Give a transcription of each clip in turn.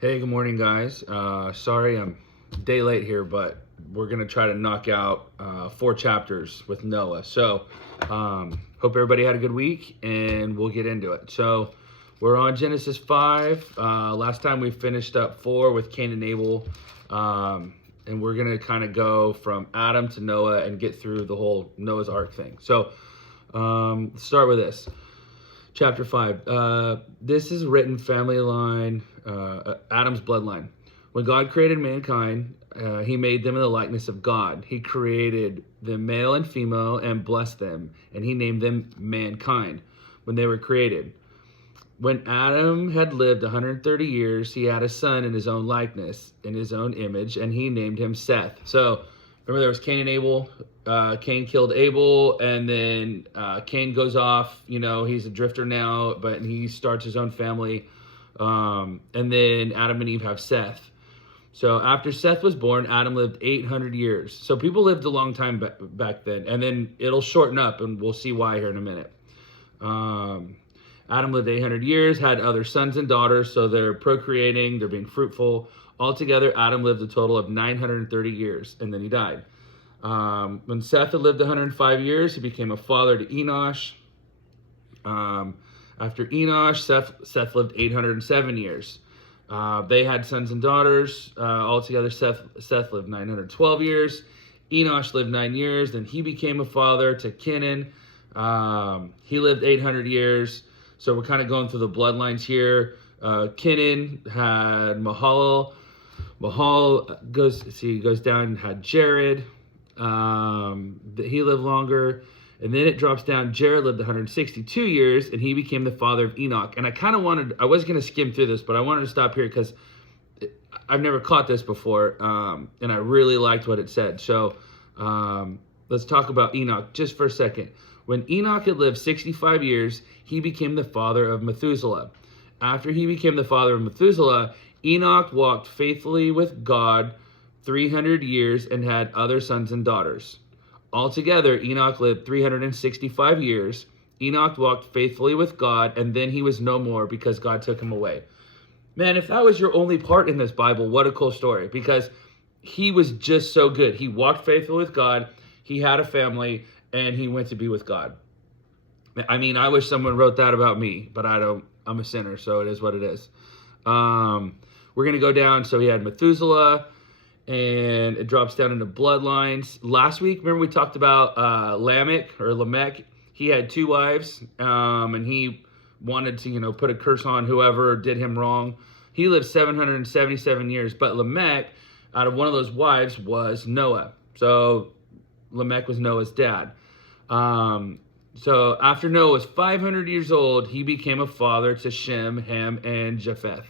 Hey, good morning, guys. Sorry I'm a day late here, but we're going to try to knock out 4 chapters with Noah. Hope everybody had a good week, and we'll get into it. So, we're on Genesis 5. Last time we finished up 4 with Cain and Abel, and we're going to kind of go from Adam to Noah and get through the whole Noah's Ark thing. So, let's start with this. Chapter 5. This is written family line, Adam's bloodline. When God created mankind, he made them in the likeness of God. He created them male and female and blessed them, and he named them mankind when they were created. When Adam had lived 130 years, he had a son in his own likeness, in his own image, and he named him Seth. So remember, there was Cain and Abel. Cain killed Abel, and then Cain goes off. He's a drifter now, but he starts his own family. And then Adam and Eve have Seth. So after Seth was born, Adam lived 800 years. So people lived a long time back then. And then it'll shorten up, and we'll see why here in a minute. Adam lived 800 years, had other sons and daughters, so they're procreating, they're being fruitful. Altogether, Adam lived a total of 930 years, and then he died. When Seth had lived 105 years, he became a father to Enosh. After Enosh, Seth lived 807 years. They had sons and daughters. Altogether, Seth lived 912 years. Enosh lived 9 years. Then he became a father to Kenan. He lived 800 years. So we're kind of going through the bloodlines here. Kenan had Mahal. Mahal goes down and had Jared. He lived longer. And then it drops down. Jared lived 162 years, and he became the father of Enoch. And I was going to skim through this, but I wanted to stop here because I've never caught this before, and I really liked what it said. So let's talk about Enoch just for a second. When Enoch had lived 65 years, he became the father of Methuselah. After he became the father of Methuselah, Enoch walked faithfully with God 300 years and had other sons and daughters. Altogether, Enoch lived 365 years. Enoch walked faithfully with God, and then he was no more because God took him away. Man, if that was your only part in this Bible, what a cool story, because he was just so good. He walked faithfully with God, he had a family, and he went to be with God. I mean, I wish someone wrote that about me, but I don't. I'm a sinner, so it is what it is. We're going to go down. So he had Methuselah, and it drops down into bloodlines. Last week, remember we talked about Lamech. He had 2 wives, and he wanted to, put a curse on whoever did him wrong. He lived 777 years, but Lamech, out of one of those wives, was Noah. So Lamech was Noah's dad. So after Noah was 500 years old, he became a father to Shem, Ham, and Japheth.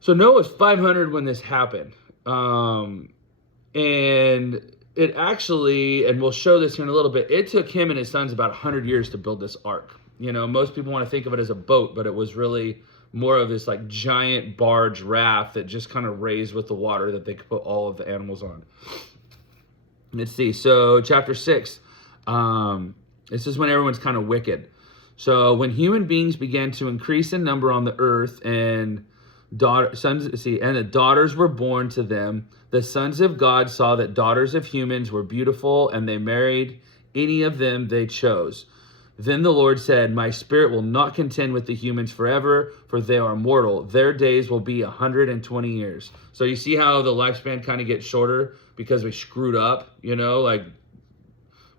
So Noah was 500 when this happened. And it actually, and we'll show this here in a little bit, it took him and his sons about 100 years to build this ark. Most people want to think of it as a boat, but it was really more of this like giant barge raft that just kind of raised with the water that they could put all of the animals on. Let's see. So chapter 6, this is when everyone's kind of wicked. So when human beings began to increase in number on the earth, and the daughters were born to them, the sons of God saw that daughters of humans were beautiful, and they married any of them they chose. Then the Lord said, "My spirit will not contend with the humans forever, for they are mortal. Their days will be 120 years." So you see how the lifespan kind of gets shorter because we screwed up, like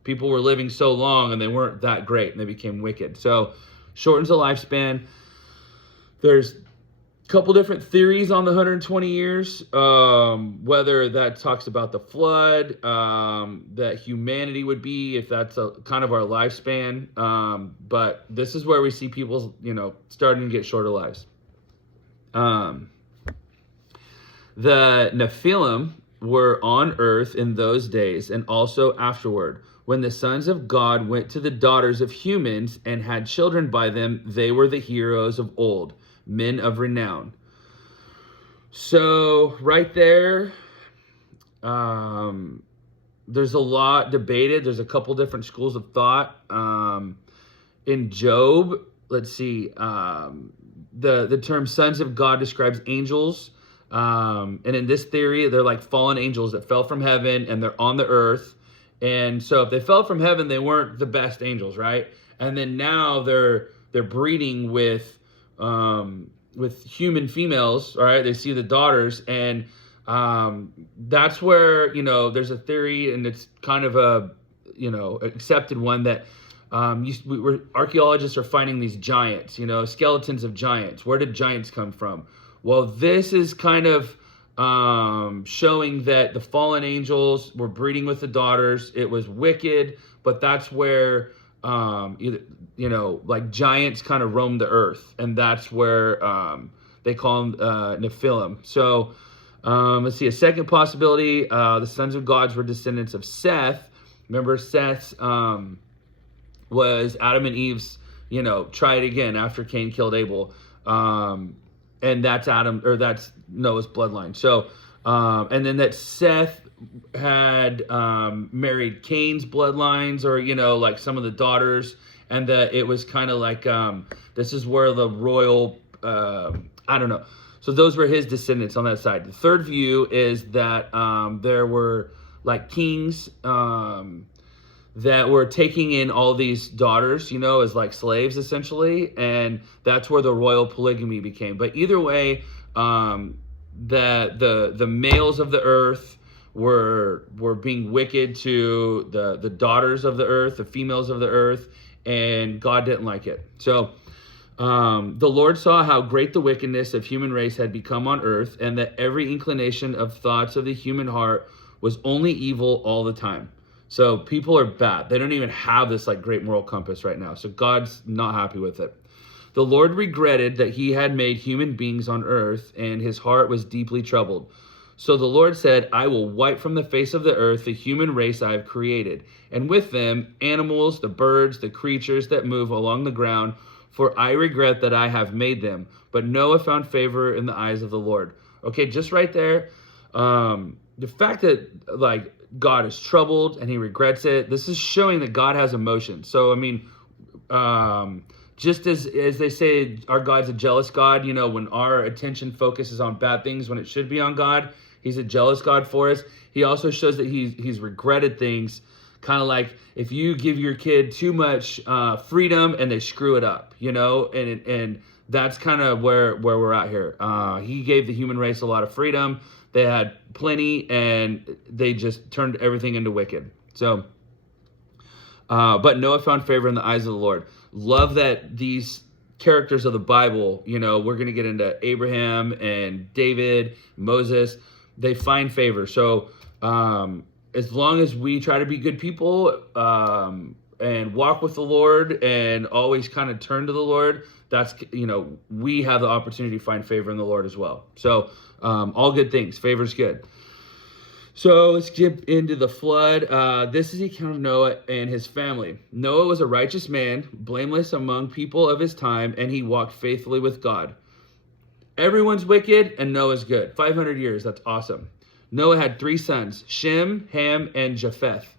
people were living so long and they weren't that great and they became wicked. So shortens the lifespan. There's couple different theories on the 120 years, whether that talks about the flood, that humanity would be, if that's a kind of our lifespan. But this is where we see people, starting to get shorter lives. The Nephilim were on earth in those days and also afterward. When the sons of God went to the daughters of humans and had children by them, they were the heroes of old, men of renown. So right there, there's a lot debated. There's a couple different schools of thought. In Job, let's see, the term sons of God describes angels. And in this theory, they're like fallen angels that fell from heaven and they're on the earth. And so if they fell from heaven, they weren't the best angels, right? And then now they're breeding with human females, all right? They see the daughters, and that's where, there's a theory, and it's kind of a, accepted one that archaeologists are finding these giants, skeletons of giants. Where did giants come from? Well, this is kind of showing that the fallen angels were breeding with the daughters. It was wicked, but that's where like giants kind of roam the earth, and that's where they call them Nephilim. So let's see, a second possibility, the sons of gods were descendants of Seth. Remember, Seth's was Adam and Eve's, try it again after Cain killed Abel. And that's that's Noah's bloodline. So, and then that Seth had married Cain's bloodlines, or, like some of the daughters, and that it was kind of like, this is where the royal, I don't know. So those were his descendants on that side. The third view is that there were like kings that were taking in all these daughters, as like slaves essentially, and that's where the royal polygamy became. But either way, the males of the earth were being wicked to the daughters of the earth, the females of the earth, and God didn't like it. So the Lord saw how great the wickedness of human race had become on earth, and that every inclination of thoughts of the human heart was only evil all the time. So people are bad. They don't even have this like great moral compass right now. So God's not happy with it. The Lord regretted that he had made human beings on earth, and his heart was deeply troubled. So the Lord said, I will wipe from the face of the earth the human race I have created, and with them animals, the birds, the creatures that move along the ground, for I regret that I have made them. But Noah found favor in the eyes of the Lord. Okay, just right there, the fact that like God is troubled and he regrets it, this is showing that God has emotions. So, I mean, just as they say, our God's a jealous God, when our attention focuses on bad things when it should be on God, he's a jealous God for us. He also shows that he's regretted things, kind of like if you give your kid too much freedom and they screw it up, and that's kind of where we're at here. He gave the human race a lot of freedom. They had plenty, and they just turned everything into wicked. So, but Noah found favor in the eyes of the Lord. Love that these characters of the Bible, we're going to get into Abraham and David, Moses, they find favor. So, as long as we try to be good people and walk with the Lord and always kind of turn to the Lord, that's, we have the opportunity to find favor in the Lord as well. So, all good things. Favor's good. So let's get into the flood. This is the account of Noah and his family. Noah was a righteous man, blameless among people of his time, and he walked faithfully with God. Everyone's wicked, and Noah's good. 500 years, that's awesome. Noah had 3 sons, Shem, Ham, and Japheth.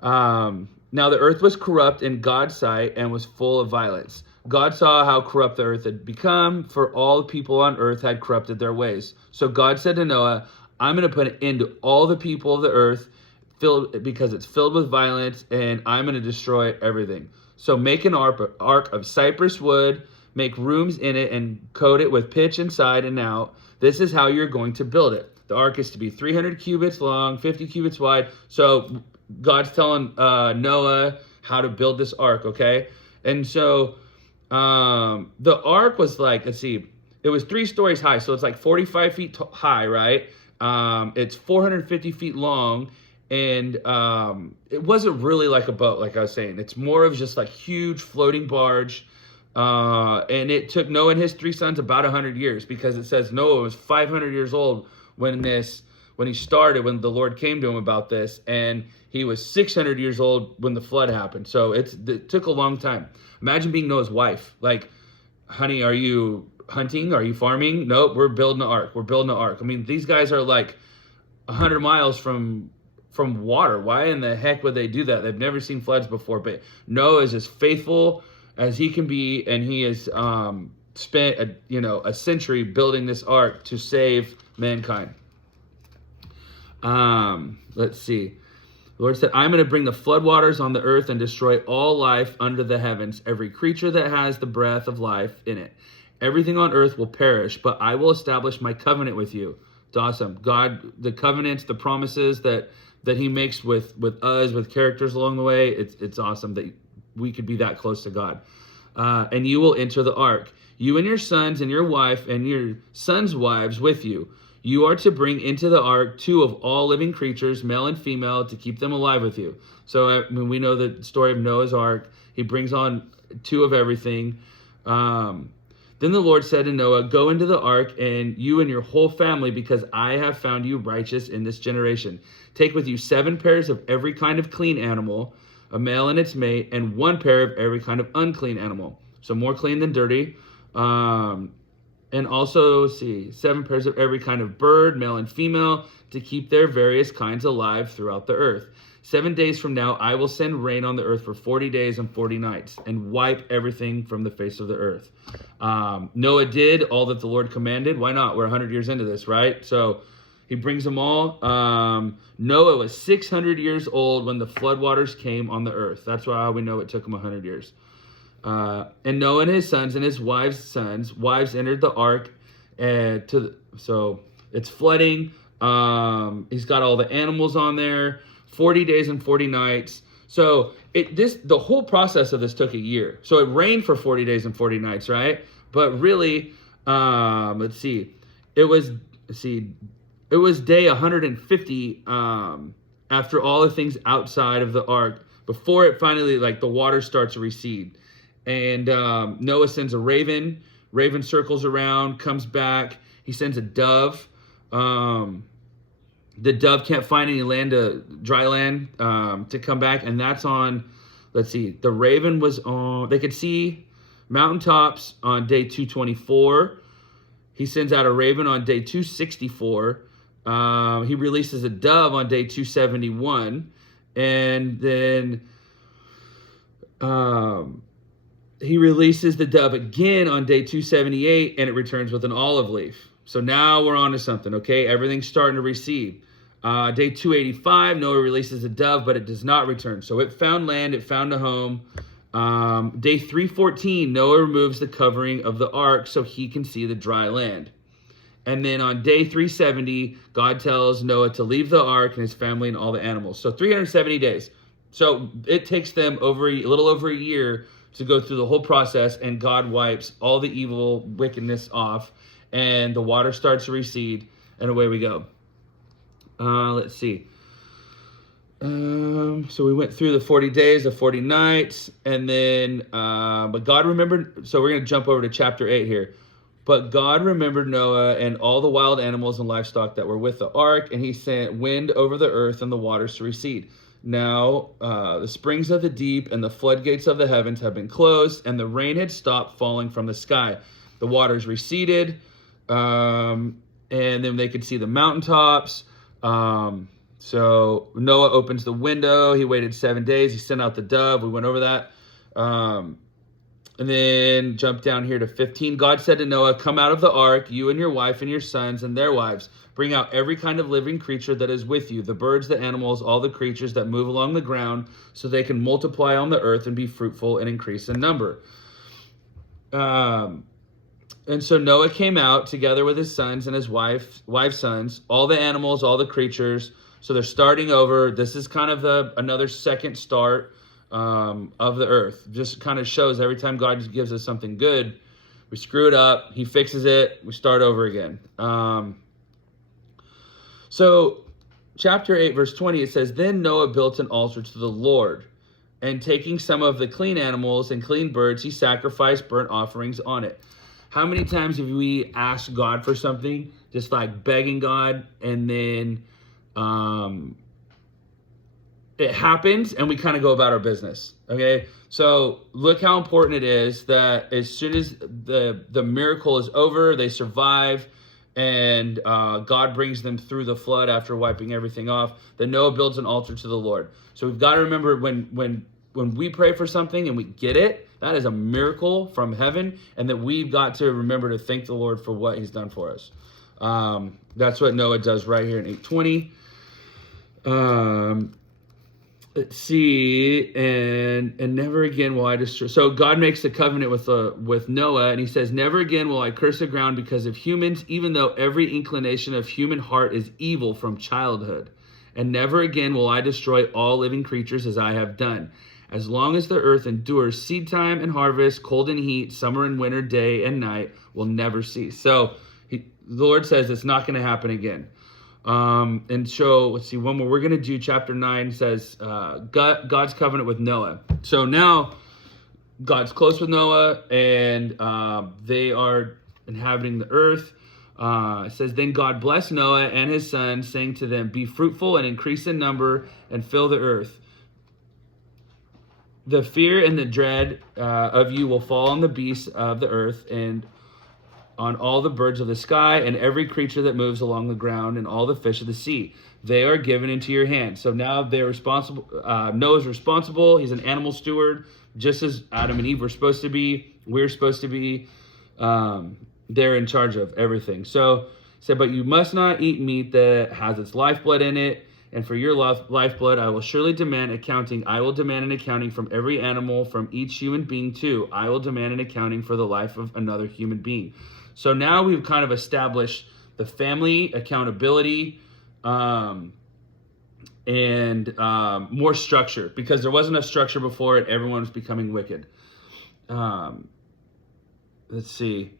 Now the earth was corrupt in God's sight and was full of violence. God saw how corrupt the earth had become, for all people on earth had corrupted their ways. So God said to Noah, I'm going to put an end to all the people of the earth because it's filled with violence, and I'm going to destroy everything. So make an ark of cypress wood, make rooms in it, and coat it with pitch inside and out. This is how you're going to build it. The ark is to be 300 cubits long, 50 cubits wide. So God's telling Noah how to build this ark, okay? And so the ark was like, let's see, it was 3 stories high. So it's like 45 feet high, right? It's 450 feet long, and it wasn't really like a boat, like I was saying. It's more of just like huge floating barge, and it took Noah and his 3 sons about 100 years, because it says Noah was 500 years old when he started, when the Lord came to him about this, and he was 600 years old when the flood happened. So it took a long time. Imagine being Noah's wife. Like, honey, are you hunting? Are you farming? Nope, we're building an ark. We're building an ark. I mean, these guys are like 100 miles from water. Why in the heck would they do that? They've never seen floods before. But Noah is as faithful as he can be, and he is spent a century building this ark to save mankind. Let's see. The Lord said, I'm going to bring the floodwaters on the earth and destroy all life under the heavens, every creature that has the breath of life in it. Everything on earth will perish, but I will establish my covenant with you. It's awesome. God, the covenants, the promises that he makes with us, with characters along the way, it's awesome that we could be that close to God. And you will enter the ark, you and your sons and your wife and your sons' wives with you. You are to bring into the ark 2 of all living creatures, male and female, to keep them alive with you. So we know the story of Noah's ark. He brings on 2 of everything. Then the Lord said to Noah, go into the ark, and you and your whole family, because I have found you righteous in this generation. Take with you 7 pairs of every kind of clean animal, a male and its mate, and 1 pair of every kind of unclean animal. So more clean than dirty. And also, 7 pairs of every kind of bird, male and female, to keep their various kinds alive throughout the earth. 7 days from now, I will send rain on the earth for 40 days and 40 nights and wipe everything from the face of the earth. Noah did all that the Lord commanded. Why not? We're 100 years into this, right? So he brings them all. Noah was 600 years old when the floodwaters came on the earth. That's why we know it took him 100 years. And Noah and his sons and his wives' wives entered the ark. So it's flooding. He's got all the animals on there. 40 days and 40 nights. So the whole process of this took a year. So it rained for 40 days and 40 nights, right? But really, it was day 150 after all the things outside of the ark, before it finally, the water starts to recede. And Noah sends a raven. Raven circles around, comes back. He sends a dove. The dove can't find any dry land to come back. And that's on, the raven was on, they could see mountaintops on day 224. He sends out a raven on day 264. He releases a dove on day 271. And then he releases the dove again on day 278, and it returns with an olive leaf. So now we're on to something, okay? Everything's starting to recede. Day 285, Noah releases a dove, but it does not return. So it found land, it found a home. Day 314, Noah removes the covering of the ark so he can see the dry land. And then on day 370, God tells Noah to leave the ark and his family and all the animals. So 370 days. So it takes them a little over a year to go through the whole process, and God wipes all the evil wickedness off, and the water starts to recede, and away we go. Let's see. So we went through the 40 days, the 40 nights, and then, but God remembered, so we're going to jump over to chapter 8 here. But God remembered Noah and all the wild animals and livestock that were with the ark, and he sent wind over the earth and the waters to recede. Now, the springs of the deep and the floodgates of the heavens have been closed, and the rain had stopped falling from the sky. The waters receded, and then they could see the mountaintops. So Noah opens the window. He waited 7 days. He sent out the dove. We went over that. And then jump down here to 15. God said to Noah, come out of the ark, you and your wife and your sons and their wives. Bring out every kind of living creature that is with you, the birds, the animals, all the creatures that move along the ground, so they can multiply on the earth and be fruitful and increase in number. And so Noah came out together with his sons and his wife's sons, all the animals, all the creatures. So they're starting over. This is kind of another second start of the earth. Just kind of shows every time God gives us something good, we screw it up, he fixes it, we start over again. So chapter 8 verse 20, it says, then Noah built an altar to the Lord, and taking some of the clean animals and clean birds, he sacrificed burnt offerings on it. How many times have we asked God for something, just like begging God, and then it happens and we kind of go about our business? Okay, so look how important it is that as soon as the miracle is over, they survive, and God brings them through the flood after wiping everything off, that Noah builds an altar to the Lord. So we've got to remember when when we pray for something and we get it, that is a miracle from heaven, and that we've got to remember to thank the Lord for what he's done for us. That's what Noah does right here in 8:20. Let's see, and never again will I destroy. So God makes a covenant with Noah, and he says, never again will I curse the ground because of humans, even though every inclination of human heart is evil from childhood. And never again will I destroy all living creatures as I have done. As long as the earth endures, seed time and harvest, cold and heat, summer and winter, day and night will never cease. So the Lord says it's not going to happen again. And so let's see, one more. We're going to do chapter 9 says God's covenant with Noah. So now God's close with Noah, and they are inhabiting the earth. It says, then God blessed Noah and his sons, saying to them, be fruitful and increase in number and fill the earth. The fear and the dread of you will fall on the beasts of the earth and on all the birds of the sky and every creature that moves along the ground and all the fish of the sea. They are given into your hand. So now they're responsible. Noah's responsible. He's an animal steward, just as Adam and Eve were supposed to be. We're supposed to be. They're in charge of everything. So said, but you must not eat meat that has its lifeblood in it. And for your lifeblood, I will surely demand accounting. I will demand an accounting from every animal, from each human being too. I will demand an accounting for the life of another human being. So now we've kind of established the family accountability and more structure, because there wasn't a structure before it. Everyone was becoming wicked. Let's see.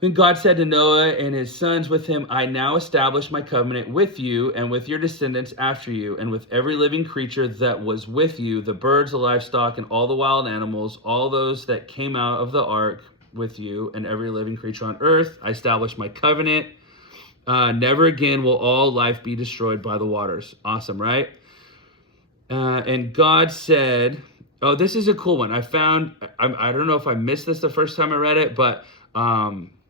Then God said to Noah and his sons with him, I now establish my covenant with you and with your descendants after you and with every living creature that was with you, the birds, the livestock, and all the wild animals, all those that came out of the ark with you and every living creature on earth. I establish my covenant. Never again will all life be destroyed by the waters. Awesome, right? And God said, oh, this is a cool one. I don't know if I missed this the first time I read it, but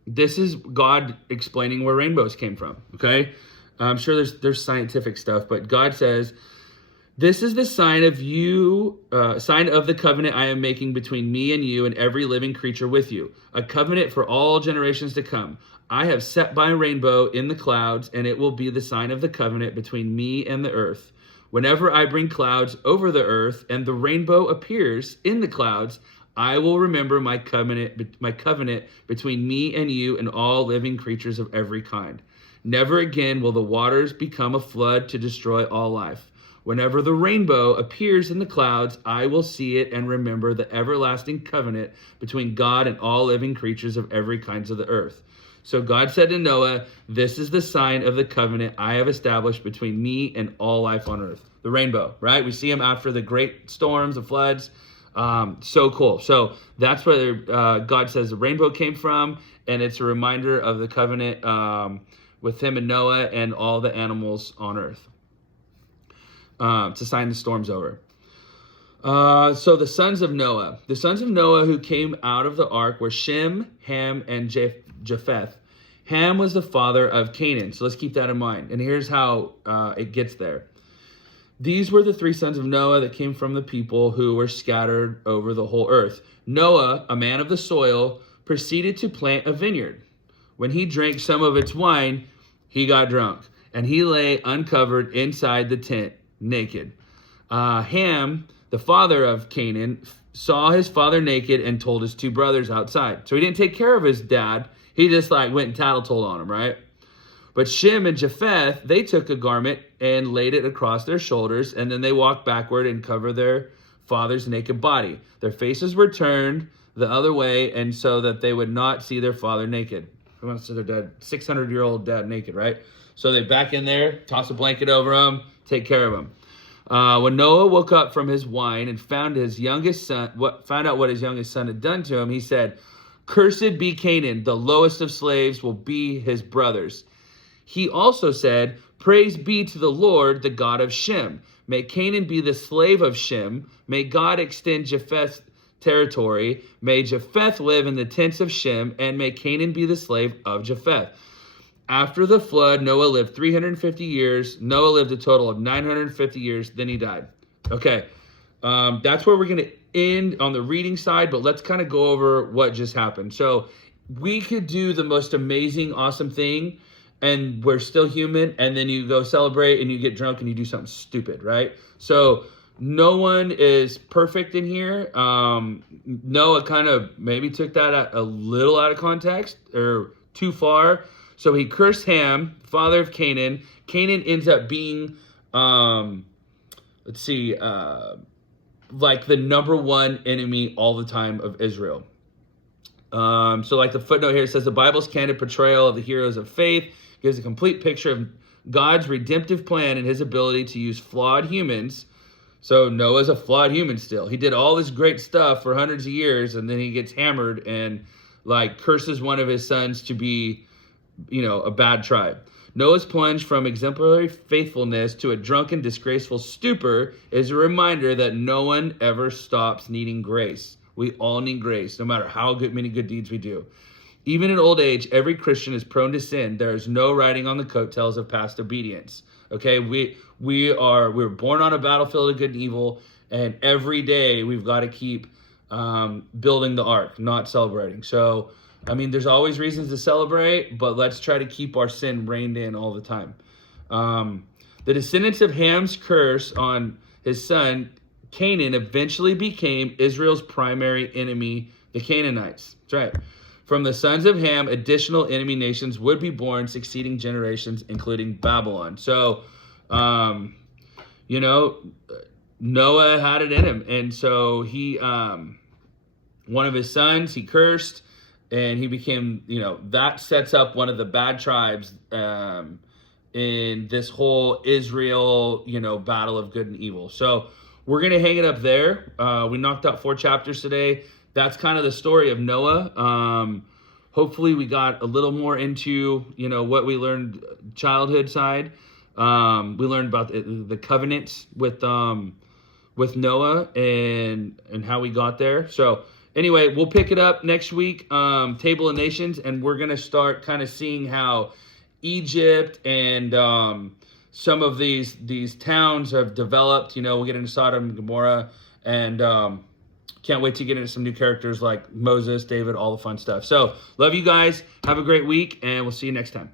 this is God explaining where rainbows came from, okay? I'm sure there's scientific stuff, but God says, this is the sign of the covenant I am making between me and you and every living creature with you, a covenant for all generations to come. I have set my rainbow in the clouds, and it will be the sign of the covenant between me and the earth. Whenever I bring clouds over the earth and the rainbow appears in the clouds, I will remember my covenant between me and you and all living creatures of every kind. Never again will the waters become a flood to destroy all life. Whenever the rainbow appears in the clouds, I will see it and remember the everlasting covenant between God and all living creatures of every kind of the earth. So God said to Noah, this is the sign of the covenant I have established between me and all life on earth. The rainbow, right? We see him after the great storms, the floods. So cool. So that's where God says the rainbow came from, and it's a reminder of the covenant with him and Noah and all the animals on earth to sign the storms over. So the sons of Noah who came out of the ark were Shem, Ham, and Japheth. Ham was the father of Canaan. So let's keep that in mind. And here's how it gets there. These were the three sons of Noah that came from the people who were scattered over the whole earth. Noah, a man of the soil, proceeded to plant a vineyard. When he drank some of its wine, he got drunk, and he lay uncovered inside the tent, naked. Ham, the father of Canaan, saw his father naked and told his two brothers outside. So he didn't take care of his dad. He just went and tattletold on him, right? But Shem and Japheth, they took a garment and laid it across their shoulders, and then they walked backward and covered their father's naked body. Their faces were turned the other way, and so that they would not see their father naked. Who wants to see their dad, 600-year-old dad naked, right? So they back in there, toss a blanket over him, take care of him. When Noah woke up from his wine and found out what his youngest son had done to him, he said, "Cursed be Canaan, the lowest of slaves will be his brothers." He also said, "Praise be to the Lord, the God of Shem. May Canaan be the slave of Shem. May God extend Japheth's territory. May Japheth live in the tents of Shem, and may Canaan be the slave of Japheth." After the flood, Noah lived 350 years. Noah lived a total of 950 years. Then he died. Okay. That's where we're going to end on the reading side, but let's kind of go over what just happened. So we could do the most amazing, awesome thing, and we're still human, and then you go celebrate and you get drunk and you do something stupid, right? So no one is perfect in here. Noah kind of maybe took that a little out of context or too far. So he cursed Ham, father of Canaan. Canaan ends up being, like the number one enemy all the time of Israel. So like the footnote here says, the Bible's candid portrayal of the heroes of faith gives a complete picture of God's redemptive plan and his ability to use flawed humans. So Noah's a flawed human still. He did all this great stuff for hundreds of years, and then he gets hammered and like curses one of his sons to be, a bad tribe. Noah's plunge from exemplary faithfulness to a drunken, disgraceful stupor is a reminder that no one ever stops needing grace. We all need grace, no matter how many good deeds we do. Even in old age, every Christian is prone to sin. There is no riding on the coattails of past obedience. Okay, we're born on a battlefield of good and evil, and every day we've got to keep building the ark, not celebrating. So, there's always reasons to celebrate, but let's try to keep our sin reined in all the time. The descendants of Ham's curse on his son Canaan eventually became Israel's primary enemy, the Canaanites. That's right. From the sons of Ham, additional enemy nations would be born, succeeding generations, including Babylon. So, Noah had it in him. And so he, one of his sons, he cursed, and he became, that sets up one of the bad tribes in this whole Israel, battle of good and evil. So we're going to hang it up there. We knocked out 4 chapters today. That's kind of the story of Noah. Hopefully we got a little more into, what we learned childhood side. We learned about the covenants with Noah and how we got there. So anyway, we'll pick it up next week, Table of Nations, and we're going to start kind of seeing how Egypt and some of these towns have developed. We'll get into Sodom and Gomorrah, and can't wait to get into some new characters like Moses, David, all the fun stuff. So love you guys. Have a great week, and we'll see you next time.